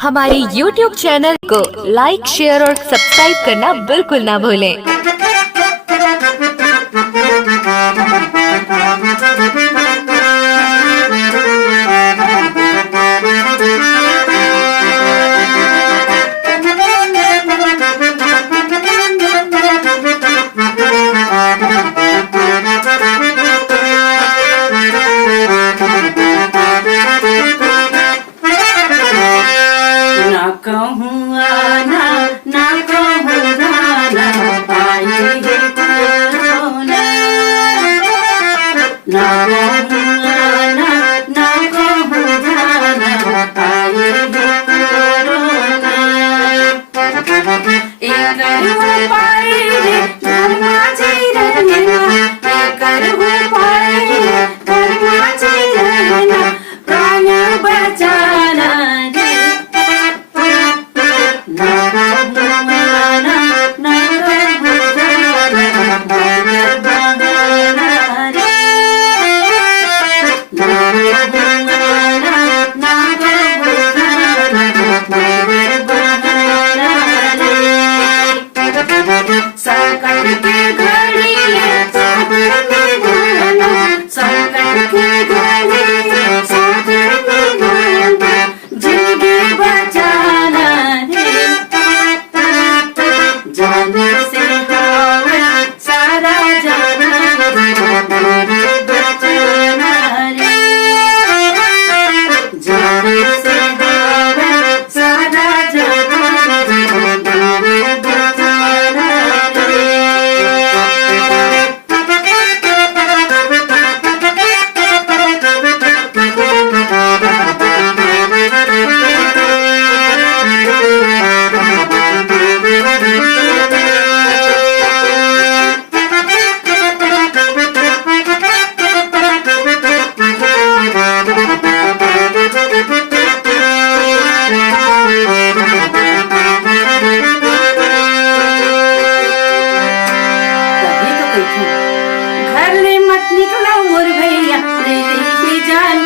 हमारे YouTube channel को like, share और सब्सक्राइब करना बिल्कुल ना भूलें। ना कहूँ आना ना कहूँ जाना आई है कोरोना। ना कहूँ आना ना कहूँ जाना आई है कोरोना। एकर उपाय रे धर्माची रहना, एकर उपाय रे धर्माची रहना, प्राण बचाना रे। संकट के घड़ी संकट के घड़ी संकट के घड़ी संकट के घड़ी जिंदगी बचाना रे। जाने से होवे सारा जाना बचाना रे। जाने से होवे सारा जाना बचाना रे। तभी तो कहती हूँ, घर ले मत निकलो मोर भैया, दे देखी जान